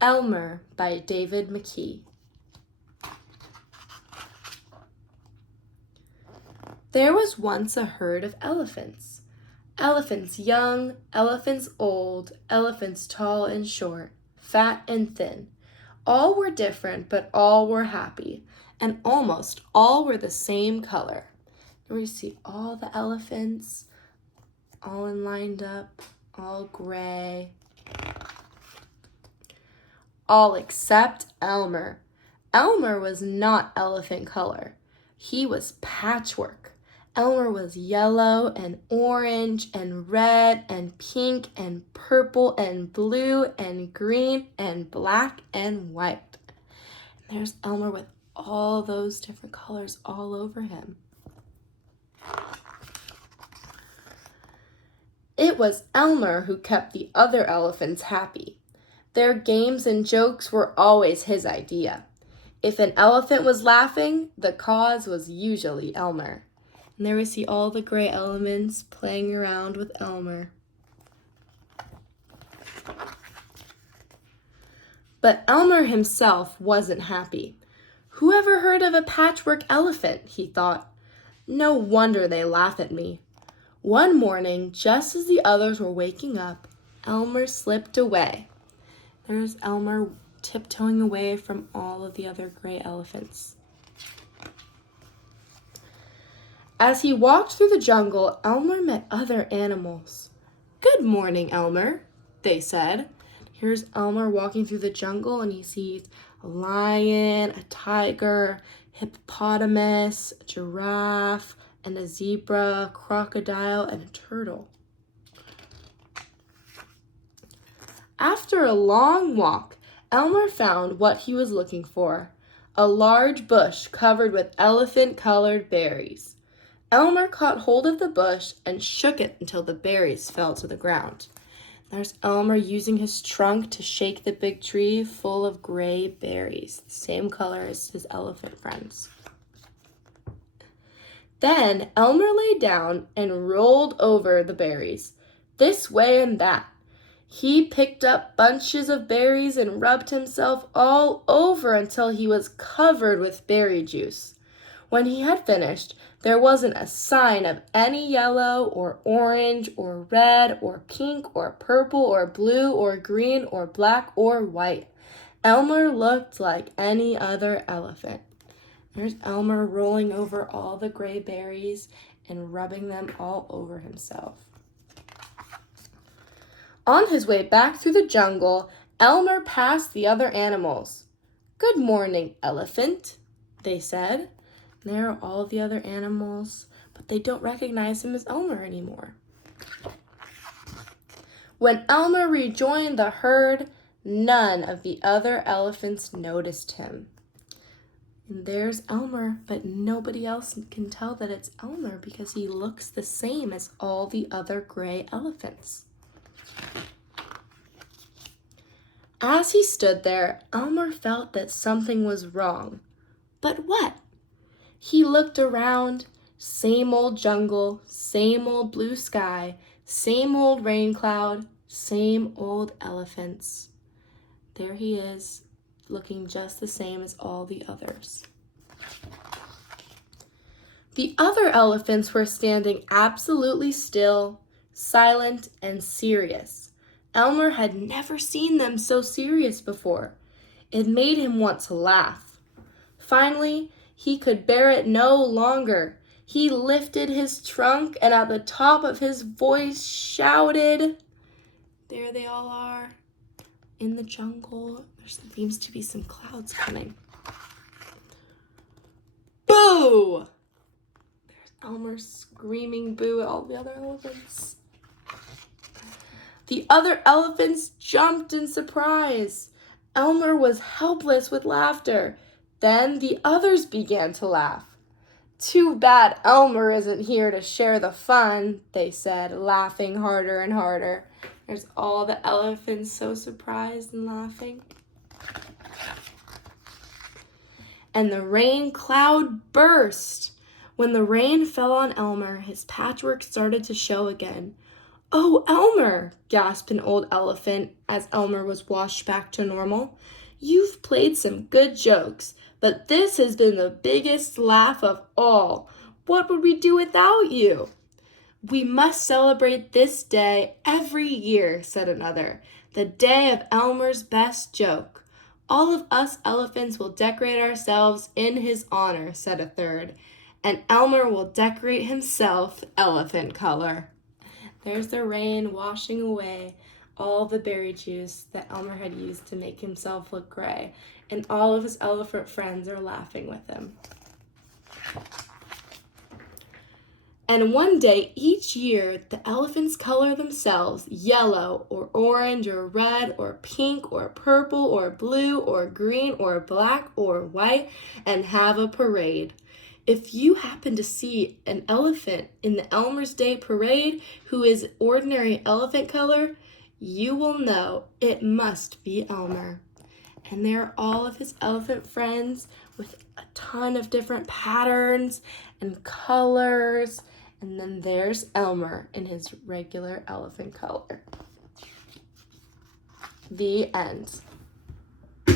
Elmer by David McKee. There was once a herd of elephants. Elephants young, elephants old, elephants tall and short, fat and thin. All were different, but all were happy, and almost all were the same color. Here we see all the elephants, all lined up, all gray. All except Elmer. Elmer was not elephant color. He was patchwork. Elmer was yellow and orange and red and pink and purple and blue and green and black and white. And there's Elmer with all those different colors all over him. It was Elmer who kept the other elephants happy. Their games and jokes were always his idea. If an elephant was laughing, the cause was usually Elmer. And there we see all the gray elements playing around with Elmer. But Elmer himself wasn't happy. Who ever heard of a patchwork elephant, he thought. No wonder they laugh at me. One morning, just as the others were waking up, Elmer slipped away. There's Elmer tiptoeing away from all of the other gray elephants. As he walked through the jungle, Elmer met other animals. "Good morning, Elmer," they said. Here's Elmer walking through the jungle, and he sees a lion, a tiger, hippopotamus, a giraffe, and a zebra, a crocodile, and a turtle. After a long walk, Elmer found what he was looking for, a large bush covered with elephant-colored berries. Elmer caught hold of the bush and shook it until the berries fell to the ground. There's Elmer using his trunk to shake the big tree full of gray berries, the same color as his elephant friends. Then Elmer lay down and rolled over the berries, this way and that. He picked up bunches of berries and rubbed himself all over until he was covered with berry juice. When he had finished, there wasn't a sign of any yellow or orange or red or pink or purple or blue or green or black or white. Elmer looked like any other elephant. There's Elmer rolling over all the gray berries and rubbing them all over himself. On his way back through the jungle, Elmer passed the other animals. "Good morning, elephant," they said. There are all the other animals, but they don't recognize him as Elmer anymore. When Elmer rejoined the herd, none of the other elephants noticed him. And there's Elmer, but nobody else can tell that it's Elmer because he looks the same as all the other gray elephants. As he stood there, Elmer felt that something was wrong. But what? He looked around, same old jungle, same old blue sky, same old rain cloud, same old elephants. There he is, looking just the same as all the others. The other elephants were standing absolutely still, silent, and serious. Elmer had never seen them so serious before. It made him want to laugh. Finally, he could bear it no longer. He lifted his trunk and at the top of his voice shouted. There they all are in the jungle. There seems to be some clouds coming. Boo! There's Elmer screaming boo at all the other elephants. The other elephants jumped in surprise. Elmer was helpless with laughter. Then the others began to laugh. "Too bad Elmer isn't here to share the fun," they said, laughing harder and harder. There's all the elephants so surprised and laughing. And the rain cloud burst. When the rain fell on Elmer, his patchwork started to show again. "Oh, Elmer," gasped an old elephant as Elmer was washed back to normal. "You've played some good jokes, but this has been the biggest laugh of all. What would we do without you?" "We must celebrate this day every year," said another. "The day of Elmer's best joke. All of us elephants will decorate ourselves in his honor," said a third. "And Elmer will decorate himself elephant color." There's the rain washing away all the berry juice that Elmer had used to make himself look gray, and all of his elephant friends are laughing with him. And one day each year, the elephants color themselves yellow or orange or red or pink or purple or blue or green or black or white and have a parade. If you happen to see an elephant in the Elmer's Day Parade who is ordinary elephant color, you will know it must be Elmer. And there are all of his elephant friends with a ton of different patterns and colors. And then there's Elmer in his regular elephant color. The end.